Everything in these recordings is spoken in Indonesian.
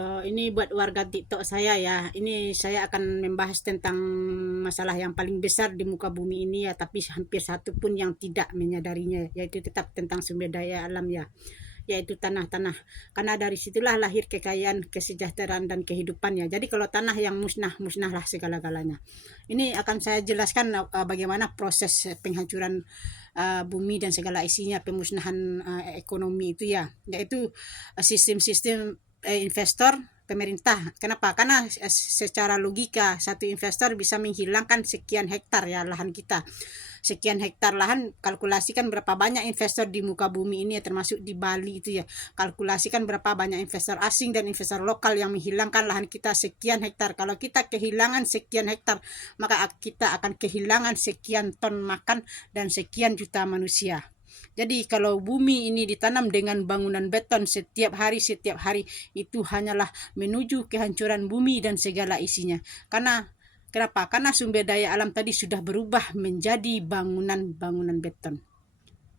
Ini buat warga TikTok saya ya. Ini saya akan membahas tentang masalah yang paling besar di muka bumi ini ya, tapi hampir satu pun yang tidak menyadarinya, yaitu tetap tentang sumber daya alam ya, yaitu tanah-tanah. Karena dari situlah lahir kekayaan, kesejahteraan dan kehidupan ya. Jadi kalau tanah yang musnah, musnahlah segala-galanya. Ini akan saya jelaskan bagaimana proses penghancuran bumi dan segala isinya, pemusnahan ekonomi itu ya, yaitu sistem-sistem investor pemerintah. Kenapa? Karena secara logika satu investor bisa menghilangkan sekian hektar ya lahan kita. Sekian hektar lahan, kalkulasikan berapa banyak investor di muka bumi ini ya, termasuk di Bali itu ya. Kalkulasikan berapa banyak investor asing dan investor lokal yang menghilangkan lahan kita sekian hektar. Kalau kita kehilangan sekian hektar, maka kita akan kehilangan sekian ton makan dan sekian juta manusia. Jadi kalau bumi ini ditanam dengan bangunan beton setiap hari, itu hanyalah menuju kehancuran bumi dan segala isinya. Kenapa? Karena sumber daya alam tadi sudah berubah menjadi bangunan-bangunan beton.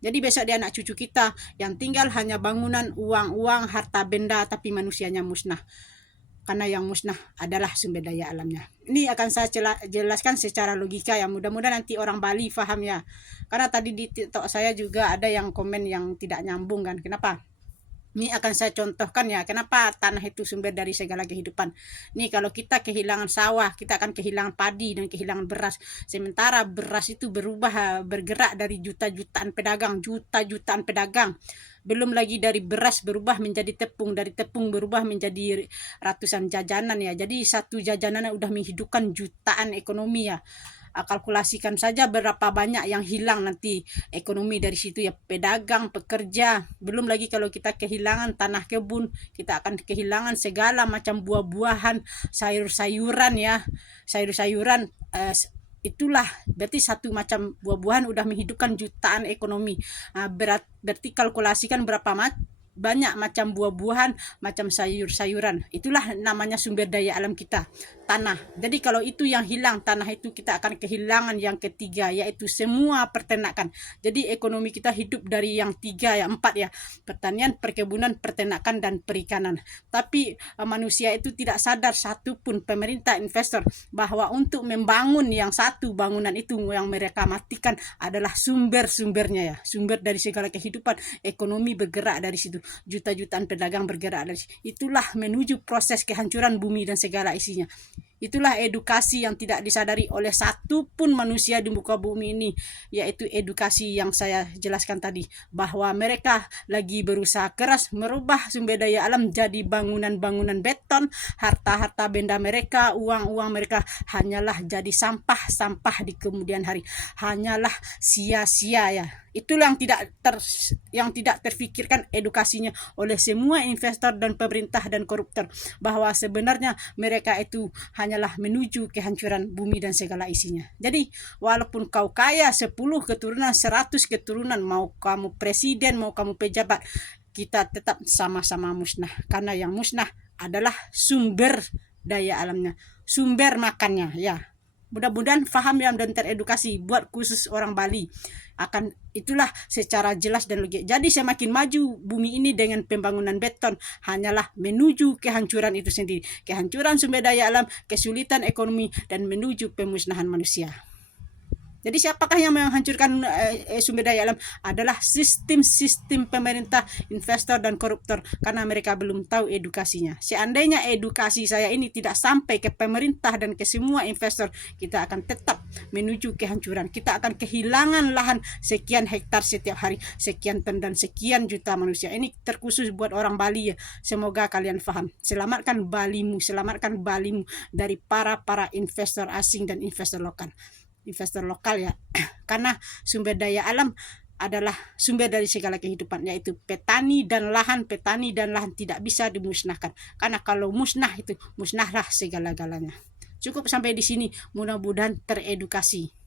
Jadi besok di anak cucu kita yang tinggal hanya bangunan, uang, harta benda, tapi manusianya musnah. Karena yang musnah adalah sumber daya alamnya. Ini akan saya jelaskan secara logika ya, mudah-mudahan nanti orang Bali paham ya. Karena tadi di TikTok saya juga ada yang komen yang tidak nyambung kan. Kenapa? Ini akan saya contohkan ya, kenapa tanah itu sumber dari segala kehidupan. Nih kalau kita kehilangan sawah, kita akan kehilangan padi dan kehilangan beras. Sementara beras itu bergerak dari juta-jutaan pedagang. Belum lagi dari beras berubah menjadi tepung, dari tepung berubah menjadi ratusan jajanan ya. Jadi satu jajanan udah menghidupkan jutaan ekonomi ya. Kalkulasikan saja berapa banyak yang hilang nanti ekonomi dari situ ya, pedagang, pekerja. Belum lagi kalau kita kehilangan tanah kebun, kita akan kehilangan segala macam buah-buahan, sayur-sayuran ya. Sayur-sayuran itulah berarti satu macam buah-buahan udah menghidupkan jutaan ekonomi. Berarti kalkulasikan berapa banyak macam buah-buahan, macam sayur-sayuran. Itulah namanya sumber daya alam kita, tanah. Jadi kalau itu yang hilang, tanah itu, kita akan kehilangan yang ketiga, yaitu semua peternakan. Jadi ekonomi kita hidup dari yang tiga ya, empat ya, pertanian, perkebunan, peternakan dan perikanan. Tapi manusia itu tidak sadar, satupun pemerintah, investor, bahwa untuk membangun yang satu bangunan itu yang mereka matikan adalah sumber-sumbernya ya, sumber dari segala kehidupan. Ekonomi bergerak dari situ, juta-jutaan pedagang bergerak dari situ. Itulah menuju proses kehancuran bumi dan segala isinya. Itulah edukasi yang tidak disadari oleh satu pun manusia di muka bumi ini, yaitu edukasi yang saya jelaskan tadi, bahwa mereka lagi berusaha keras merubah sumber daya alam jadi bangunan-bangunan beton. Harta-harta benda mereka, uang-uang mereka hanyalah jadi sampah-sampah di kemudian hari, hanyalah sia-sia ya. Itulah yang tidak terfikirkan edukasinya oleh semua investor dan pemerintah dan koruptor, bahwa sebenarnya mereka itu hanyalah menuju kehancuran bumi dan segala isinya. Jadi walaupun kau kaya 10 keturunan, 100 keturunan, mau kamu presiden, mau kamu pejabat, kita tetap sama-sama musnah. Karena yang musnah adalah sumber daya alamnya, sumber makannya ya. Mudah-mudahan paham ya dan teredukasi, buat khusus orang Bali. Itulah secara jelas dan logis. Jadi semakin maju bumi ini dengan pembangunan beton hanyalah menuju kehancuran itu sendiri. Kehancuran sumber daya alam, kesulitan ekonomi, dan menuju pemusnahan manusia. Jadi siapakah yang menghancurkan sumber daya alam? Adalah sistem-sistem pemerintah, investor dan koruptor, karena mereka belum tahu edukasinya. Seandainya edukasi saya ini tidak sampai ke pemerintah dan ke semua investor, kita akan tetap menuju kehancuran. Kita akan kehilangan lahan sekian hektar setiap hari, sekian ton dan sekian juta manusia. Ini terkhusus buat orang Bali ya. Semoga kalian paham. Selamatkan Balimu dari para investor asing dan investor lokal ya. Karena sumber daya alam adalah sumber dari segala kehidupan, yaitu petani dan lahan tidak bisa dimusnahkan, karena kalau musnah itu musnahlah segala-galanya. Cukup sampai di sini, mudah-mudahan teredukasi.